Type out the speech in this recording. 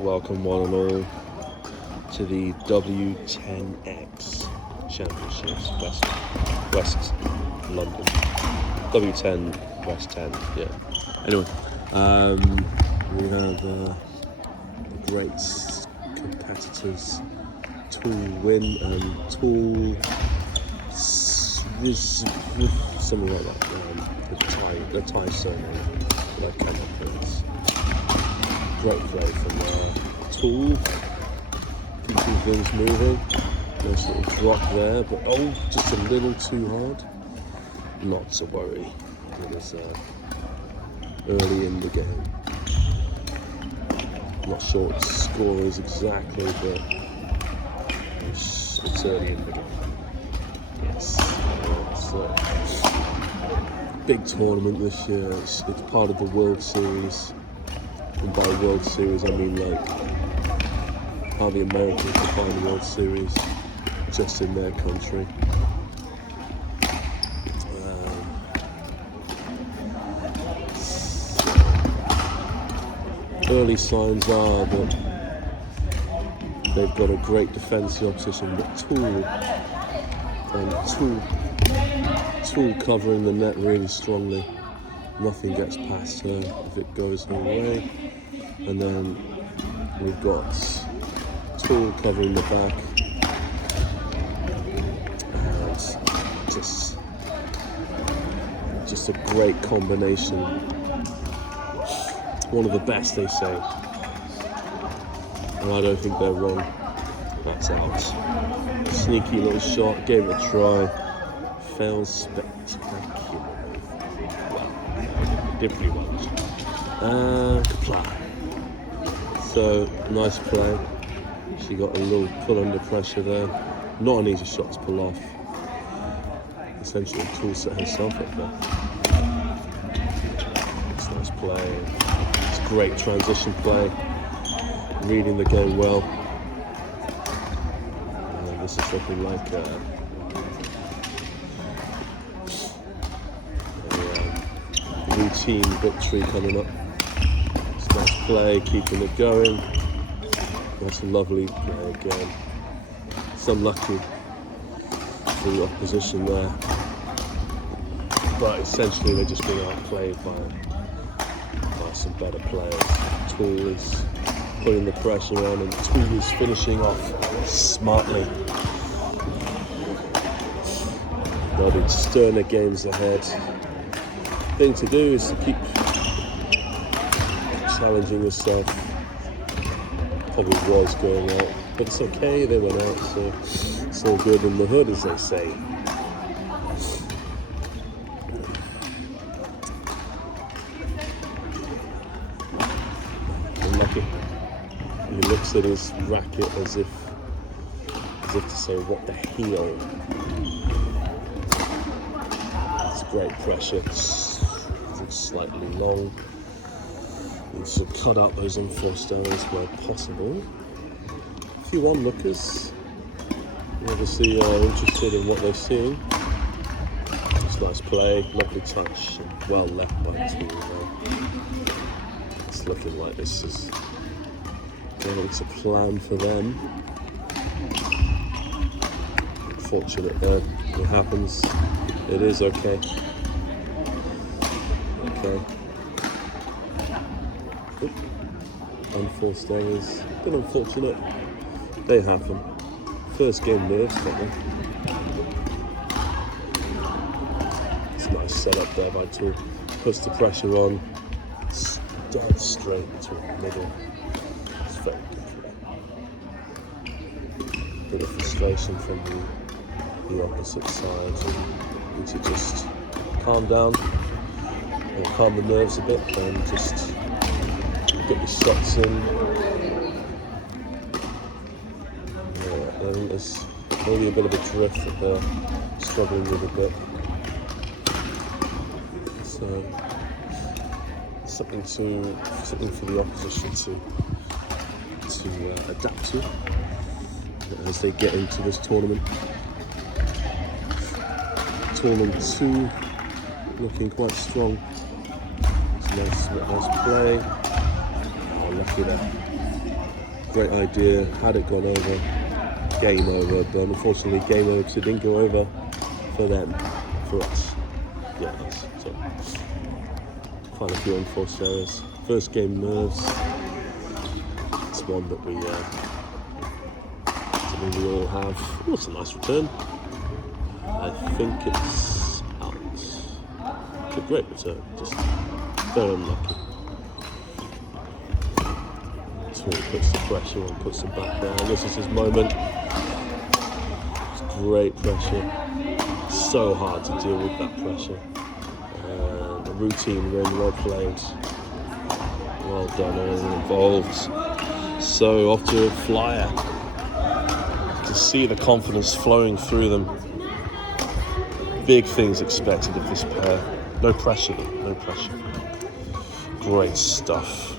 Welcome one and all to the W10X Championships, West London. W10 West 10, yeah. Anyway, we have the great competitors, Tool Win and Tool something like that. The Thai surname, but I cannot pronounce. Great play from Tool. Keeping things moving. Nice little drop there, but just a little too hard. Not to worry. It is early in the game. Not sure what the score is exactly, but it's early in the game. Yes. It's a big tournament this year. It's part of the World Series. And by World Series, I mean like how the Americans define the World Series just in their country. Early signs are that they've got a great defensive opposition, but Tool covering the net really strongly. Nothing gets past her if it goes her way. And then we've got Tool covering the back. And just a great combination. One of the best, they say. And I don't think they're wrong. That's out. Sneaky little shot, gave it a try. Fails spectacularly. Well, did pretty well. Kapla. So, nice play. She got a little pull under pressure there. Not an easy shot to pull off. Essentially, Tool set herself up there. It's a nice play. It's a great transition play. Reading the game well. And this is looking like a routine victory coming up. It's a nice play, keeping it going. That's a lovely play again. It's unlucky for the opposition there. But essentially they're just being outplayed by some better players. Tool is putting the pressure on and Tool is finishing off smartly. Now the sterner games ahead. Thing to do is to keep challenging yourself. Probably was going out, but it's okay, they went out, so it's all good in the hood, as they say. Unlucky. He looks at his racket as if to say, what the hell? It's great pressure. It's slightly long. Needs to cut out those unforced errors where possible. A few onlookers, obviously interested in what they're seeing. It's nice play, lovely touch, and well left by Tool. It's looking like this is going to plan for them. Unfortunate there, it happens. It is okay. Okay. Unforced errors, bit unfortunate. They happen. First game nerves, don't they? It's a nice setup there by Tool. Puts the pressure on. It's dead straight into the middle. It's very good play. Bit of frustration from the opposite side. Need to just calm down and calm the nerves a bit and just get the shots in. Yeah, I think there's maybe a bit of a drift that they're struggling with a bit. So something for the opposition to adapt to as they get into this tournament. Tournament 2 looking quite strong. It's nice play. Oh, lucky there. great idea. Had it gone over, game over. But unfortunately, game over because it didn't go over for them, for us. Yeah, us. So quite a few unforced errors. First game nerves. It's one that we all have. Oh, it's a nice return. I think it's out. It's a great return. Just very unlucky. So he puts the pressure on, puts him back down. This is his moment. It's great pressure. So hard to deal with that pressure. The routine really well played. Well done, all involved. So off to a flyer. You can see the confidence flowing through them. Big things expected of this pair. No pressure though, no pressure. Great stuff.